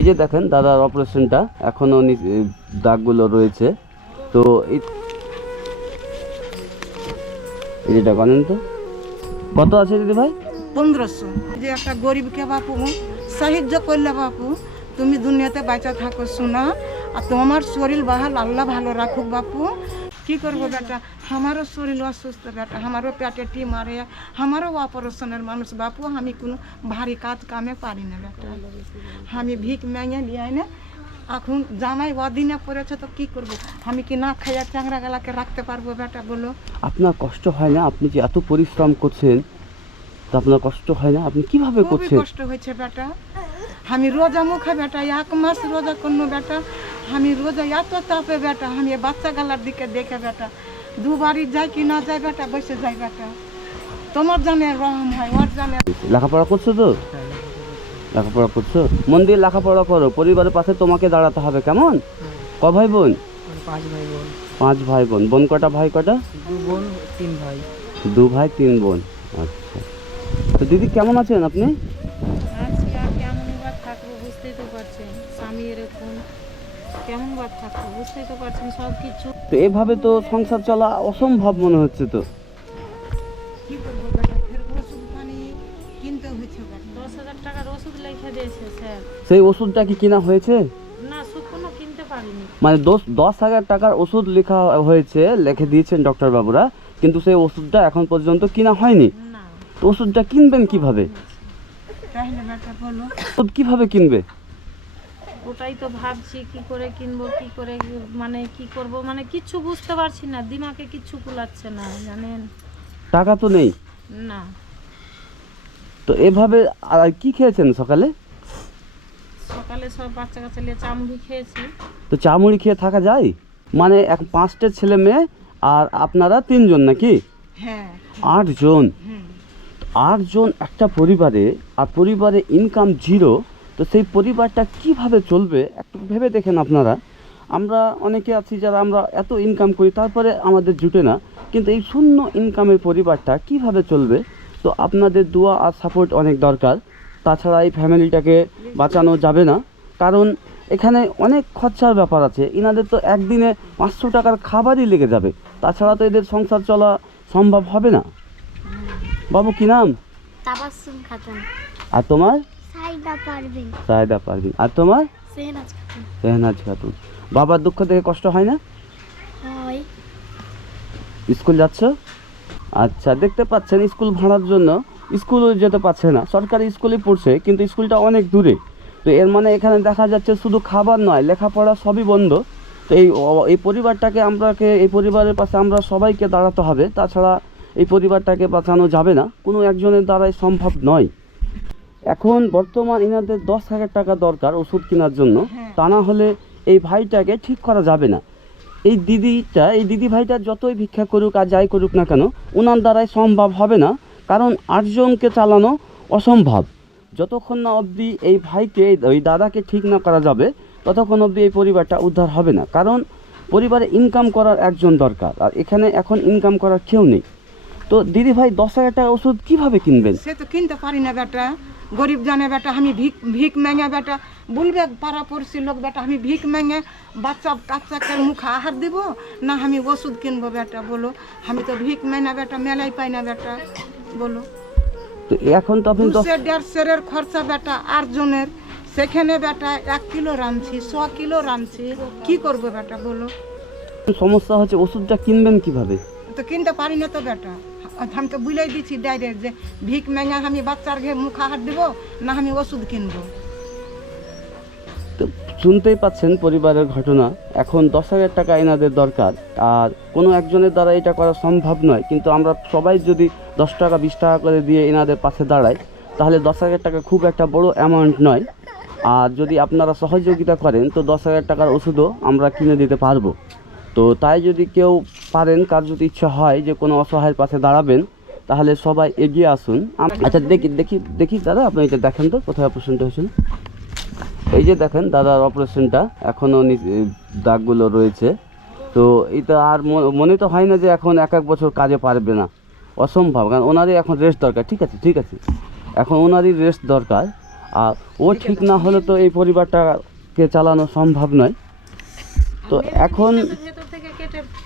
এই যে দেখেন, দাদার অপারেশনটা এখনও দাগগুলো রয়েছে। তো এই যেটা বলেন তো। কত আছে দিদি ভাই? পনেরোশো। যে একটা গরিবকে বাপু সাহায্য করলে বাপু, তুমি দুনিয়াতে বাঁচা থাকো, শোনা। আর তোমার শরীর বাহাল, আল্লাহ ভালো রাখুক বাপু। কি করব বেটা? আমারও শরীর অসুস্থ বেটা আমারও পেটে টি মারে আমারও অপারেশনের মানুষ বাপু আমি কোনো ভারী কাজ কামে পারি না বেটা। আমি ভিক মেঙে লিয়াই না। এখন জামাই অদিনে পড়েছে তো কি করব? আমি কি না খাইয়া চাংরা গেলাকে রাখতে পারব বেটা বলো? আপনার কষ্ট হয় না? আপনি যে এত পরিশ্রম করছেন তা আপনার কষ্ট হয় না? আপনি কীভাবে করছেন? কষ্ট হয়েছে বেটা। আমি রোজা মুখে বেটা এক মাস রোজা করল বেটা। আমি রোজা এত তাপে বেটা আমি বাচ্চা গালার দিকে দেখে বেটা। দুবারই যাই কি না যাই বেটা বসে যাই বেটা। তোমার জানে রহম হয় ওর জানে। লেখাপড়া করছ তো? লেখাপড়া করছ। মন দিয়ে লেখাপড়া করো পরিবারের পাশে তোমাকে দাঁড়াতে হবে কেমন? ক ভাই বোন পাঁচ ভাই বোন পাঁচ ভাই বোন বোন কটা ভাই কটা? দু বোন তিন ভাই। দু ভাই তিন বোন। আচ্ছা। তো দিদি কেমন আছেন আপনি? কেমন বুঝতেই তো পারছেন সব কিছু তো এভাবে তো সংসার চলা অসম্ভব মনে হচ্ছে তো। কি করব বেটা ফের ওষুধ পানি কিনতে হয়েছে বেটা দশ হাজার টাকার ওষুধ লিখে দিয়েছে স্যার। সেই ওষুধটা কি কিনা হয়েছে? না শুকনো কিনতে পারিনি। মানে দশ দশ হাজার টাকার ওষুধ লেখা হয়েছে লিখে দিয়েছেন ডক্টর বাবুরা কিন্তু সেই ওষুধটা এখন পর্যন্ত কিনা হয়নি। না। তো ওষুধটা কিনবেন কীভাবে? তাহলে বেটা বলো। ওষুধ কীভাবে কিনবে? ওটাই তো ভাবছি কি করে কিনবো কি করে মানে কি করব মানে কিচ্ছু বুঝতে পারছি না দিমাকে কিচ্ছু কুলাচ্ছে না জানেন? টাকা তো নেই। না। তো এভাবে আর কি খেয়েছেন সকালে? সকালে সব বাচ্চা কাচ্চা নিয়ে চামড়ি খেয়েছি। তো চামুড়ি খেয়ে থাকা যায়? মানে এক পাঁচটা ছেলে মেয়ে আর আপনারা তিনজন নাকি? হ্যাঁ। আটজন। আটজন একটা পরিবারে আর পরিবারে ইনকাম জিরো তো সেই পরিবারটা কীভাবে চলবে একটু ভেবে দেখেন আপনারা। আমরা অনেকে আছি যারা আমরা এত ইনকাম করি তারপরে আমাদের জুটে না। কিন্তু এই শূন্য ইনকামের পরিবারটা কীভাবে চলবে? তো আপনাদের দোয়া আর সাপোর্ট অনেক দরকার। তাছাড়া এই ফ্যামিলিটাকে বাঁচানো যাবে না। কারণ এখানে অনেক খরচার ব্যাপার আছে। এনাদের তো একদিনে পাঁচশো টাকার খাবারই লেগে যাবে। তাছাড়া তো এদের সংসার চলা সম্ভব হবে না। বাবু কি নাম? আর তোমার? সাইদা পারবেন আর তোমার? সেহনাজ খাতুন। রেহনাজ খাতুন। বাবার দুঃখ থেকে কষ্ট হয় না? হয়। স্কুল যাচ্ছ? আচ্ছা দেখতে পাচ্ছেন স্কুল ভাড়ার জন্য স্কুল যেতে পারছে না। সরকারি স্কুলে পড়ছে কিন্তু স্কুলটা অনেক দূরে। তো এর মানে এখানে দেখা যাচ্ছে শুধু খাবার নয় লেখাপড়া সবই বন্ধ। তো এই এই পরিবারটাকে আমরাকে এই পরিবারের পাশে আমরা সবাইকে দাঁড়াতে হবে। তাছাড়া এই পরিবারটাকে বাঁচানো যাবে না। কোনো একজনের দ্বারাই সম্ভব নয়। এখন বর্তমান এনাদের দশ হাজার টাকা দরকার ওষুধ কেনার জন্য। হ্যাঁ। তা না হলে এই ভাইটাকে ঠিক করা যাবে না। এই দিদিটা এই দিদি ভাইটা যতই ভিক্ষা করুক আর যাই করুক না কেন ওনার দ্বারাই সম্ভব হবে না। কারণ আটজনকে চালানো অসম্ভব। যতক্ষণ না অবধি এই ভাইকে ওই দাদাকে ঠিক না করা যাবে ততক্ষণ অবধি এই পরিবারটা উদ্ধার হবে না। কারণ পরিবারে ইনকাম করার একজন দরকার। আর এখানে এখন ইনকাম করার কেউ নেই। তো দিদি ভাই দশ হাজার টাকা ওষুধ কীভাবে কিনবেন? সে তো কিনতে পারি না বেটা। গরিব জানে বেটা আমি ভিক ভিক মেঙে বেটা। বলবে পাড়া পড়শি লোক বেটা আমি ভিক মেঙে। বাচ্চা কাচ্চাকে মুখ আহার দিব? না আমি ওষুধ কিনবো বেটা বলো। আমি তো ভিক মেনে বেটা মেলাই পাই না বেটা বলো। তো এখন তো আপনি দশ দেড়শোর খরচা বেটা আট জনের সেখানে বেটা এক কিলো রাঁধছি ছ কিলো রাঁধছি। কি করব বেটা বলো। সমস্যা হচ্ছে ওষুধটা কিনবেন কীভাবে? তো কিনতে পারি না তো বেটা। আমি তো বুঝাই দিচ্ছি ডাইরেক্ট যে ভিক মেঙে আমি বাচ্চার ঘে মুখ আহার দেবো, না আমি ওষুধ কিনবো। শুনতেই পাচ্ছেন পরিবারের ঘটনা। এখন দশ হাজার টাকা এনাদের দরকার। আর কোনো একজনের দ্বারা এটা করা সম্ভব নয়, কিন্তু আমরা সবাই যদি দশ টাকা, বিশ টাকা করে দিয়ে এনাদের পাশে দাঁড়াই, তাহলে দশ হাজার টাকা খুব একটা বড় অ্যামাউন্ট নয়। আর যদি আপনারা সহযোগিতা করেন, তো দশ হাজার টাকার ওষুধও আমরা কিনে দিতে পারব। তো তাই যদি কেউ পারেন কার যদি ইচ্ছা হয় যে কোনো অসহায়ের পাশে দাঁড়াবেন তাহলে সবাই এগিয়ে আসুন। আচ্ছা দেখি দেখি দেখি দাদা আপনি এটা দেখেন তো কোথায় অপারেশনটা হয়েছিল। এই যে দেখেন দাদার অপারেশনটা এখনও দাগগুলো রয়েছে। তো এটা আর মনে তো হয় না যে এখন এক এক বছর কাজে পারবে না। অসম্ভব কারণ ওনারই এখন রেস্ট দরকার ঠিক আছে ঠিক আছে। এখন ওনারই রেস্ট দরকার। আর ও ঠিক না হলে তো এই পরিবারটাকে চালানো সম্ভব নয়। তো এখন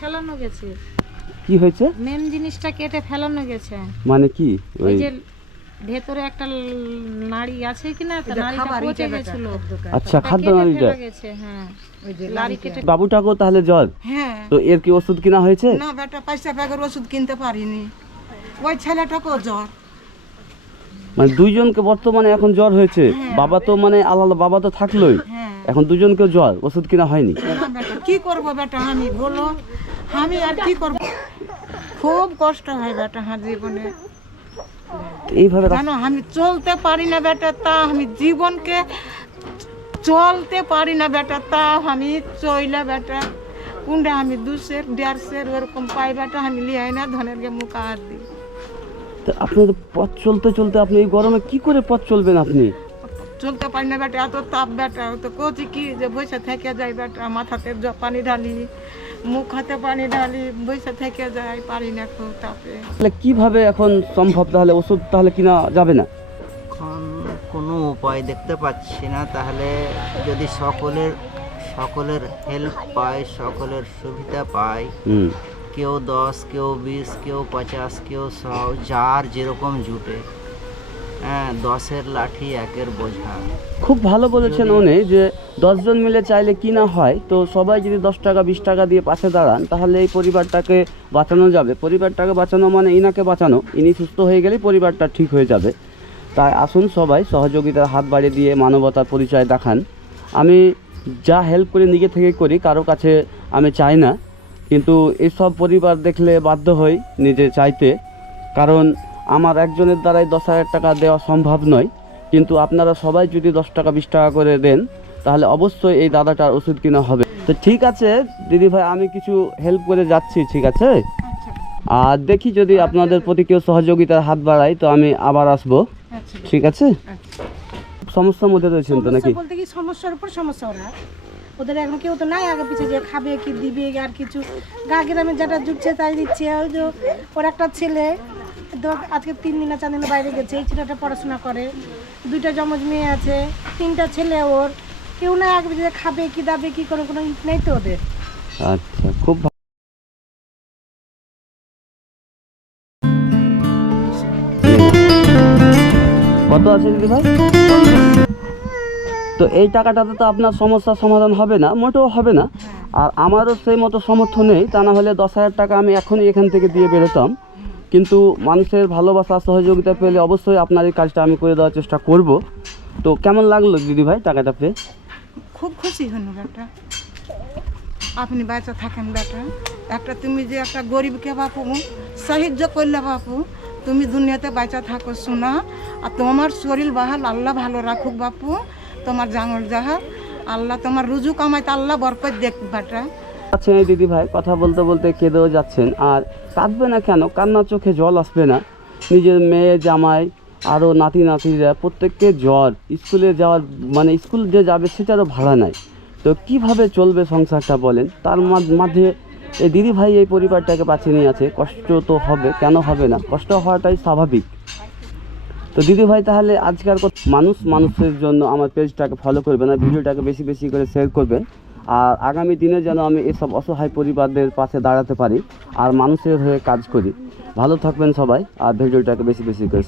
ফেলানো গেছে। কি হয়েছে? মেন জিনিসটা কেটে ফেলানো গেছে। মানে কি? ওই যে ভেতরে একটা নাড়ি আছে কিনা তা নাড়িটা পচে গেছিল। আচ্ছা খাদ্য গেছে হ্যাঁ। বাবুটাকেও তাহলে জ্বর হ্যাঁ। তো এর কি ওষুধ কিনা হয়েছে? না বেটা পয়সা ব্যাগের ওষুধ কিনতে পারিনি। ওই ছেলেটাকেও জ্বর। মানে দুইজনকে বর্তমানে এখন জ্বর হয়েছে। বাবা তো মানে আলাদা বাবা তো থাকলোই। হ্যাঁ। এখন দুজনকেও জ্বর ওষুধ কিনা হয়নি? কি করব বেটা আমি বলো? আমি আর কি করব? খুব কষ্ট হয় বেটা আমার জীবনে। এইভাবে জানো আমি চলতে পারি না বেটা তা আমি জীবনকে চলতে পারি না বেটা তা আমি চইলা বেটা। কুন্ডে আমি দুশের দেড়শের ওরকম পাই বেটা আমি লিয়াই না ধনের গে মুখ আর দিই। তো আপনার পথ চলতে চলতে আপনি এই গরমে কি করে পথ চলবেন আপনি? চলতে পারি না বেটা এত তাপ বেটা তো কচি কি যে বসে থেকে যাই বেটা মাথাতে পানি ঢালি মুখ হাতে পানি ঢালি বসে থেকে যাই পারি না খুব তাপে। তাহলে কীভাবে এখন সম্ভব? তাহলে ওষুধ তাহলে কিনা যাবে না? এখন কোনো উপায় দেখতে পাচ্ছি না তাহলে যদি সকলের সকলের হেল্প পায় সকলের সুবিধা পায় কেউ দশ কেউ বিশ কেউ পঞ্চাশ কেউ শো যার যেরকম জুটে। হ্যাঁ দশের লাঠি একের বোঝা। খুব ভালো বলেছেন উনি যে দশজন মিলে চাইলে কি না হয় তো সবাই যদি দশ টাকা বিশ টাকা দিয়ে পাশে দাঁড়ান তাহলে এই পরিবারটাকে বাঁচানো যাবে। পরিবারটাকে বাঁচানো মানে ইনাকে বাঁচানো। ইনি সুস্থ হয়ে গেলেই পরিবারটা ঠিক হয়ে যাবে। তাই আসুন সবাই সহযোগিতার হাত বাড়িয়ে দিয়ে মানবতার পরিচয় দেখান। আমি যা হেল্প করি নিজে থেকে করি কারও কাছে আমি চাই না। কিন্তু এসব পরিবার দেখলে বাধ্য হই নিজে চাইতে। কারণ আমার একজনের দ্বারাই দশ হাজার টাকা দেওয়া সম্ভব নয়। কিন্তু আপনারা সবাই যদি দশ টাকা বিশ টাকা করে দেন তাহলে অবশ্যই এই দাদাটার ওষুধ কিনা হবে। তো ঠিক আছে দিদি ভাই আমি কিছু হেল্প করে যাচ্ছি ঠিক আছে? আর দেখি যদি আপনাদের প্রতি কেউ সহযোগিতার হাত বাড়ায় তো আমি আবার আসব। আচ্ছা। ঠিক আছে? সমস্যার মধ্যে রয়েছেন তো নাকি? বলতে কি সমস্যার উপর সমস্যা ওরা। ওদের এখন কেউ তো নাই আগে পিছিয়ে যে খাবে কি দিবে আর কিছু। গা গ্রামে যেটা জুটছে তাই দিচ্ছে। ওই যে ওর একটা ছেলে আজকে তিন দিন চার দিন বাইরে গেছে, এই ছেলেটা পড়াশোনা করে। দুইটা জমজ মেয়ে আছে, তিনটা ছেলে ওর। কেউ না পিছিয়ে যে খাবে কি, দাবে কি করে, কোনো ই নেই তো ওদের। আচ্ছা খুব কত আছে দিদি ভাই? তো এই টাকাটাতে তো আপনার সমস্যার সমাধান হবে না, মোটেও হবে না। আর আমারও সেই মতো সামর্থ্য নেই, তা না হলে দশ হাজার টাকা আমি এখনই এখান থেকে দিয়ে বেরোতাম। কিন্তু মানুষের ভালোবাসা, সহযোগিতা পেলে অবশ্যই আপনার এই কাজটা আমি করে দেওয়ার চেষ্টা করব। তো কেমন লাগল দিদি ভাই টাকাটা পেয়ে? খুব খুশি হন বেটা আপনি বাচ্চা থাকেন বেটা একটা তুমি যে একটা গরিবকে বাপু, সাহায্য করলে বাপু, তুমি দুনিয়াতে বাচ্চা থাকো শোনা আর তোমার শরীর বাহাল, আল্লাহ ভালো রাখুক বাপু। তোমার জাঙল জাহাল আল্লাহ তোমার রুজু কামাইতে আল্লাহ বরকত দেখ বেটা আচ্ছা এই দিদি ভাই, কথা বলতে বলতে কেঁদেও যাচ্ছেন। আর কাঁদবে না কেন? কান্না চোখে জল আসবে না। নিজের মেয়ে, জামাই আরও নাতি, নাতিরা, প্রত্যেককে জ্বর। স্কুলে যাওয়ার মানে স্কুল যে যাবে সেটারও ভাড়া নাই তো কীভাবে চলবে সংসারটা বলেন? তার মাঝ- এই দিদি ভাই এই পরিবারটাকে বাঁচিয়ে নিয়ে আছে। কষ্ট তো হবে, কেন হবে না? কষ্ট হওয়াটাই স্বাভাবিক। তো দিদি ভাই, তাহলে আজকাল মানুষ মানুষের জন্য আমার পেজটাকে ফলো করবেন আর ভিডিওটাকে বেশি বেশি করে শেয়ার করবেন আর আগামী দিনে যেন আমি এসব অসহায় পরিবারদের পাশে দাঁড়াতে পারি আর মানুষের হয়ে কাজ করি। ভালো থাকবেন সবাই আর ভিডিওটাকে বেশি বেশি করে